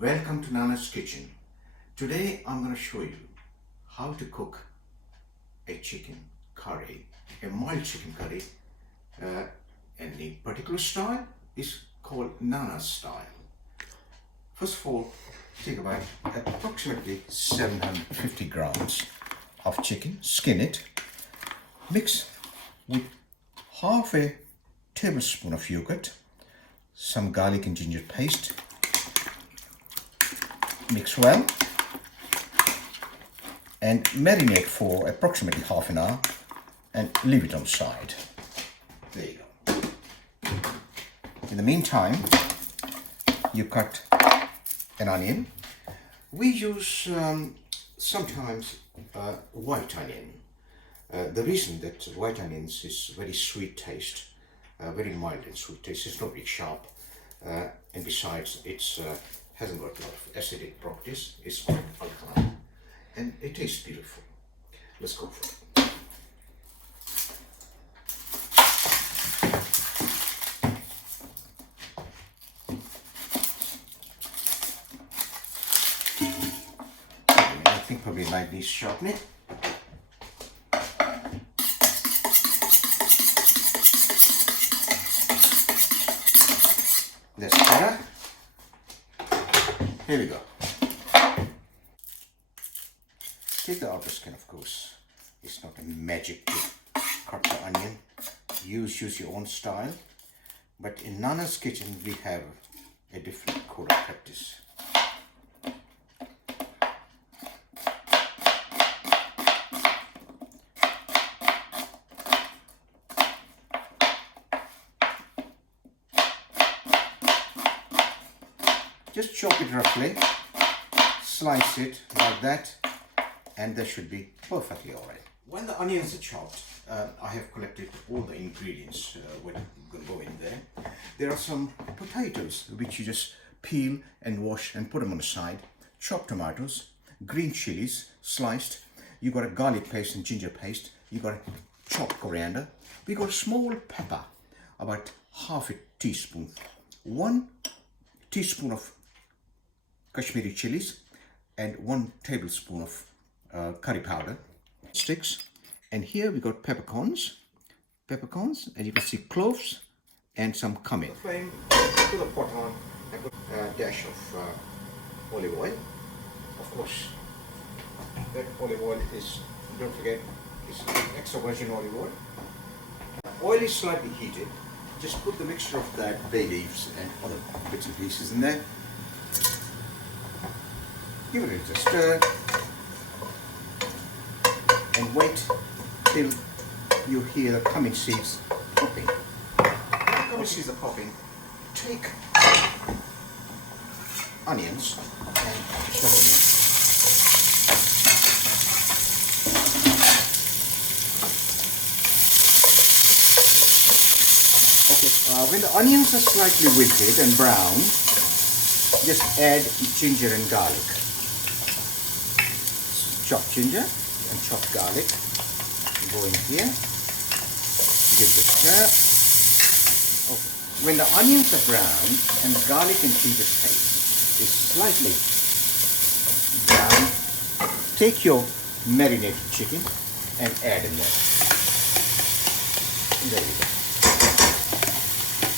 Welcome to Nana's Kitchen. Today I'm going to show you how to cook a chicken curry, a mild chicken curry. And the particular style is called Nana's style. First of all, take about approximately 750 grams of chicken, skin it, mix with half a tablespoon of yogurt, some garlic and ginger paste, mix well and marinate for approximately half an hour and leave it on the side. There you go. In the meantime, you cut an onion. We use sometimes white onion. The reason that white onions is very sweet taste, very mild and sweet taste. It's not very sharp, and besides it's hasn't got a lot of acidic properties. It's quite alkaline and it tastes beautiful. Let's go for it. I think probably like these sharpening. That's better. Here we go. Take the outer skin, of course. It's not a magic to cut the onion. Use your own style. But in Nana's Kitchen, we have a different code of practice. Just chop it roughly, slice it like that, and that should be perfectly alright. When the onions are chopped, I have collected all the ingredients what going to go in there. There are some potatoes which you just peel and wash and put them on the side. Chopped tomatoes, green chilies sliced. You got a garlic paste and ginger paste. You got a chopped coriander. We got a small pepper, about half a teaspoon. 1 teaspoon of Kashmiri chilies and 1 tablespoon of curry powder sticks. And here we got peppercorns, and you can see cloves and some cumin. Flame, put the pot on and put a dash of olive oil. Of course, that olive oil is, don't forget, it's extra virgin olive oil. Oil is slightly heated. Just put the mixture of that, bay leaves and other bits and pieces in there. Give it a stir and wait till you hear the cumin seeds popping. When the cumin seeds are popping, take onions and chop them in. Okay, when the onions are slightly wilted and brown, just add ginger and garlic. Chopped ginger and chopped garlic. Go in here. Give it a stir. Okay. When the onions are brown and garlic and ginger paste is slightly brown, take your marinated chicken and add in there. There you go.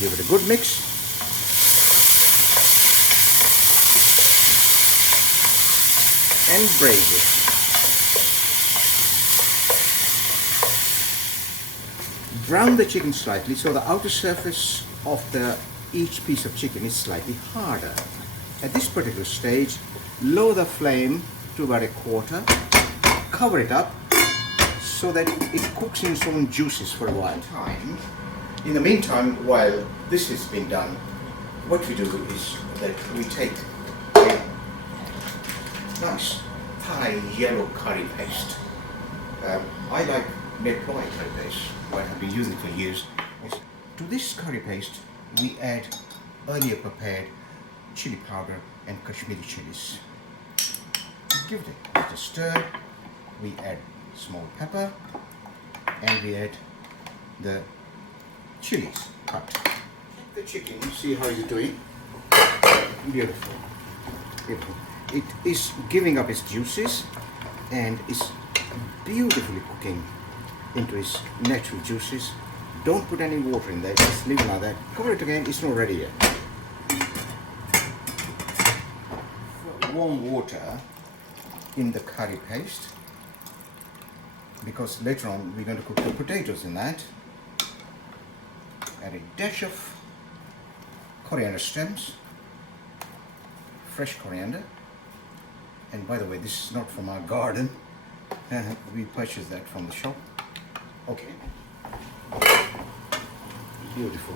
Give it a good mix. And braise it. Brown the chicken slightly so the outer surface of each piece of chicken is slightly harder. At this particular stage, lower the flame to about 1/4, cover it up so that it cooks in its own juices for a while. In the meantime, while this has been done, what we do is that we take a nice Thai yellow curry paste. I like Nepali curry paste, I have been using it for years. To this curry paste, we add earlier prepared chili powder and Kashmiri chilies. Give it a stir. We add small pepper and we add the chilies cut. The chicken, see how you're doing? Beautiful. Beautiful. It is giving up its juices and is beautifully cooking into its natural juices. Don't put any water in there, just leave it like that. Cover it again, it's not ready yet. Warm water in the curry paste, because later on we're going to cook the potatoes in that. Add a dash of coriander stems, fresh coriander. And by the way, this is not from our garden. We purchased that from the shop. Okay. Beautiful.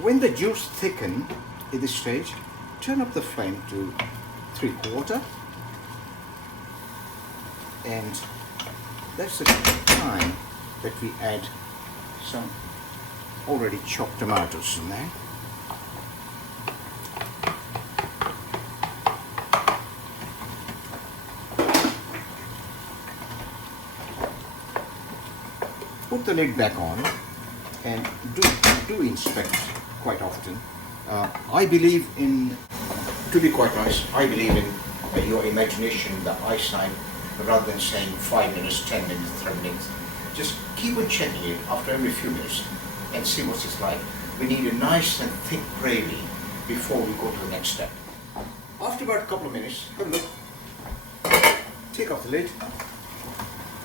When the juice thickens at this stage, turn up the flame to 3/4. And that's the time that we add some already chopped tomatoes in there. Put the lid back on and do inspect quite often. I believe in, to be quite honest, I believe in your imagination, the eyesight, rather than saying 5 minutes, 10 minutes, 30 minutes. Just keep on checking it after every few minutes and see what it's like. We need a nice and thick gravy before we go to the next step. After about a couple of minutes, have a look. Take off the lid,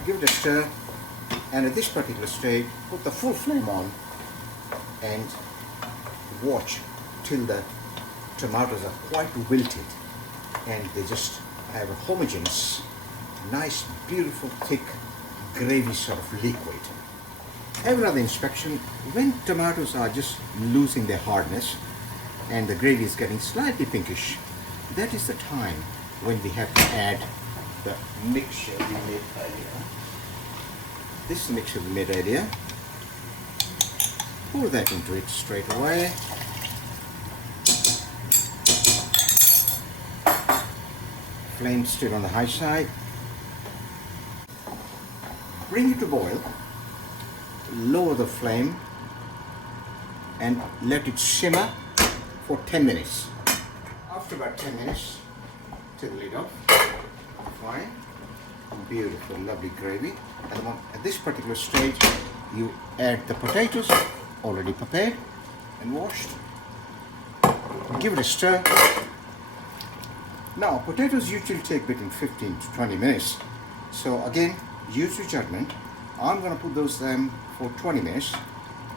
give it a stir, and at this particular stage, put the full flame on and watch till the tomatoes are quite wilted and they just have a homogeneous, nice, beautiful, thick gravy sort of liquid. Have another inspection. When tomatoes are just losing their hardness and the gravy is getting slightly pinkish, that is the time when we have to add the mixture we made earlier. This is the mixture we made earlier. Pour that into it straight away. Flame still on the high side. Bring it to boil. Lower the flame and let it simmer for 10 minutes. After about 10 minutes, take the lid off. Fine. Beautiful, lovely gravy. At this particular stage, you add the potatoes, already prepared and washed. Give it a stir. Now, potatoes usually take between 15 to 20 minutes. So again, use your judgment. I'm going to put those for 20 minutes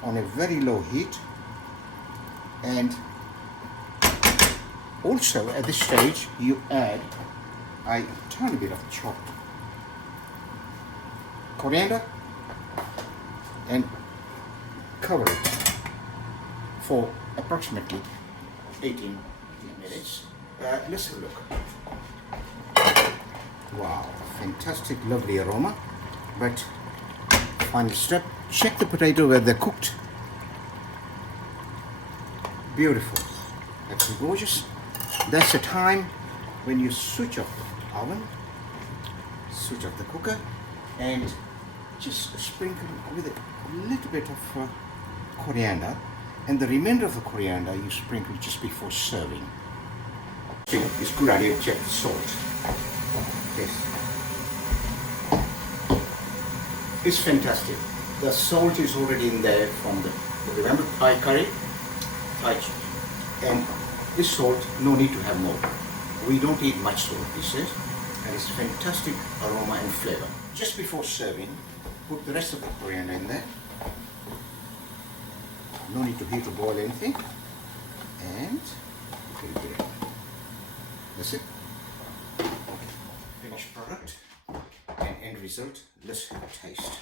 on a very low heat. And also at this stage, you add a tiny bit of chopped coriander and cover it for approximately 18 minutes. Let's have a look. Wow, fantastic, lovely aroma. But final step, check the potato where they're cooked. Beautiful, absolutely gorgeous. That's the time when you switch off the oven, switch off the cooker, and just sprinkle with a little bit of coriander, and the remainder of the coriander you sprinkle just before serving. It's a good idea to check the salt. Yes. It's fantastic. The salt is already in there from the, remember, Thai curry? Thai, and this salt, no need to have more. We don't eat much salt these days, and it's fantastic aroma and flavor. Just before serving, put the rest of the coriander in there. No need to heat or boil anything. And that's it. Okay. Finished product and end result. Let's have a taste.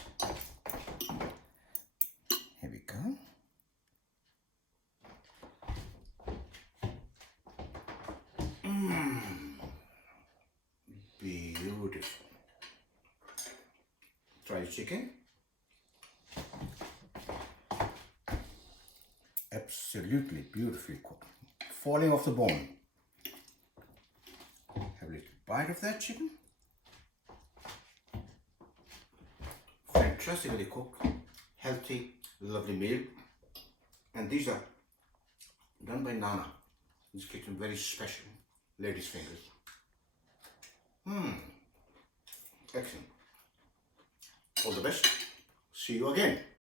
Here we go. Beautiful. Try the chicken. Absolutely beautifully cooked. Falling off the bone. Have a little bite of that chicken. Fantastically cooked, healthy, lovely meal. And these are done by Nana. This kitchen very special. Ladies' fingers. Excellent. All the best. See you again.